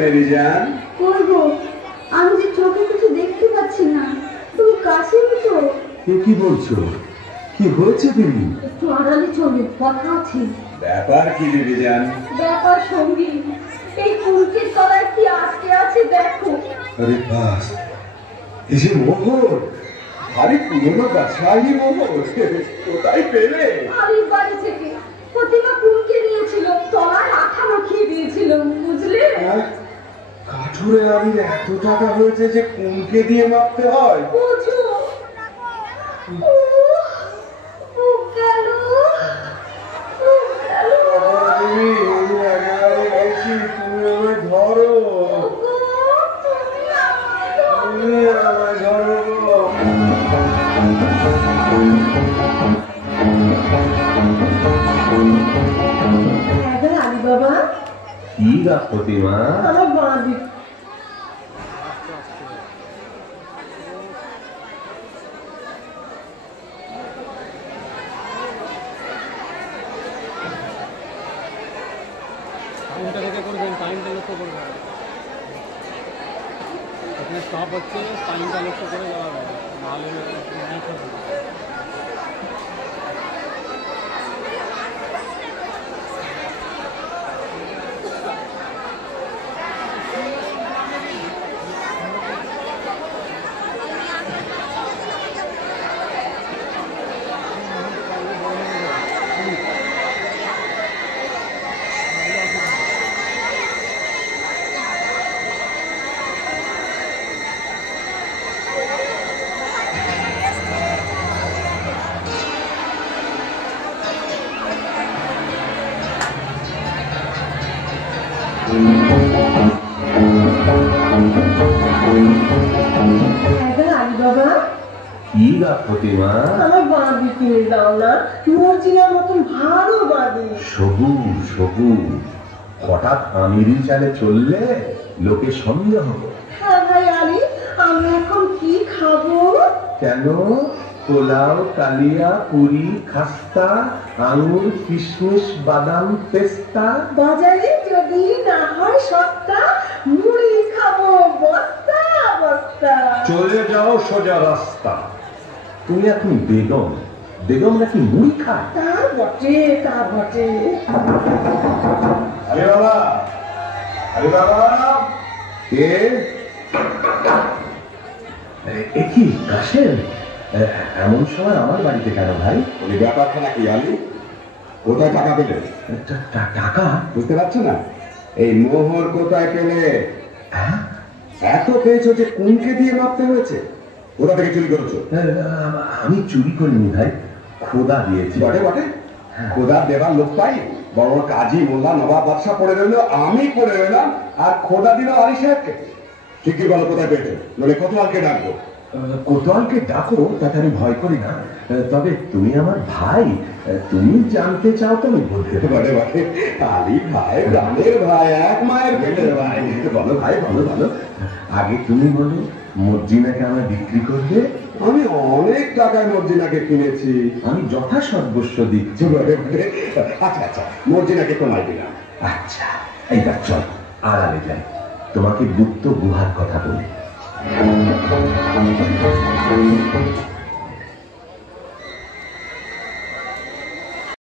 मेरी जान আমি যে চোখে কিছু দেখতে পাচ্ছি না। তুমি কাছে এসো। কি বলছো? কি হয়েছে তুমি? একটু আড়ালে চলো, কথা আছে। ব্যাপার কি দিদি জান? ব্যাপার সঙ্গী, এই কুলকির তলায় কি আটকে আছে দেখো। আরে বাস, এই যে মোহর, আরে পুরনো গাছাই মোহর, কোথায় পেলে? বাড়ির বাড়ি থেকে প্রতিমা কুলকে নিয়েছিল, তলায় আঠা মাখিয়ে দিয়েছিল, বুঝলে? কাঠুরে আমি এত টাকা হয়েছে যে কুলকে দিয়ে মাপতে হয়? বুঝো বাবা কি গা প্রতিমা? আমার বাঁধি টাইমটা লক্ষ্য করবেন, এখানে স্টপ হচ্ছে, টাইমটা লক্ষ্য করে যাওয়া হবে, নাহলে ম্যাচ হবে। প্রতিমা আমার বাঁধি কিনে দাও না, মর্জিনার মতন ভালো বাঁধি। সবুজ সবুজ, হঠাৎ আমিরি চালে চললে লোকে সন্দেহ হবে। হ্যাঁ ভাই আলী, আমি এখন কি খাবো? কেন? পোলাও, কালিয়া, পুরি, খাস্তা, আঙুর, কিশমিশ, বাদাম, পেস্তা। বাজারে যদি না হয় সস্তা, মুড়ি খাবো বস্তা বস্তা। চলে যাও সোজা রাস্তা। তুমি এখন বেগম, বেগম নাকি মুড়ি খায়? তা বটে, তা বটে। আরে বাবা, আরে বাবা, কে? কি কাশেম, এমন সময় আমার বাড়িতে কেন ভাই? ওই ব্যাপারখানা কি আলী? কোথায় টাকা পেলে? টাকা বুঝতে পারছো না? এই মোহর কোথায় পেলে? এত পেয়েছো যে কোনকে দিয়ে মাপতে হয়েছে? কোথা থেকে চুরি করেছো? আমি চুরি করিনি ভাই, খোদা দিয়েছি। বটে বটে, খোদা দেবার লোক পাই? বড় কাজী মোল্লা নবাব বাদশা পড়ে রইল, আমি পড়ে রইলাম, আর খোদা দিল আলী সাহেবকে। ঠিকই বলো কোথায় পেয়েছো, নইলে কোতোয়ালকে ডাকবো। কোতোয়ালকে ডাকো, তাতে আমি ভয় করি না, তবে তুমি আমার ভাই, তুমি জানতে চাও তো আমি বলতে। বটে বটে, আলী ভাই, প্রাণের ভাই, এক মায়ের পেটের ভাই। বলো ভাই, বলো বলো। আগে তুমি বলো, মর্জিনাকে আমরা বিক্রি করবে? আমি অনেক টাকায় মর্জিনাকে কিনেছি, আমি যথাসর্বস্ব দিচ্ছি। আচ্ছা আচ্ছা, মর্জিনাকে কমাই দিলাম। আচ্ছা, এইবার চল আড়ালে যাই, তোমাকে গুপ্ত গুহার কথা বলি।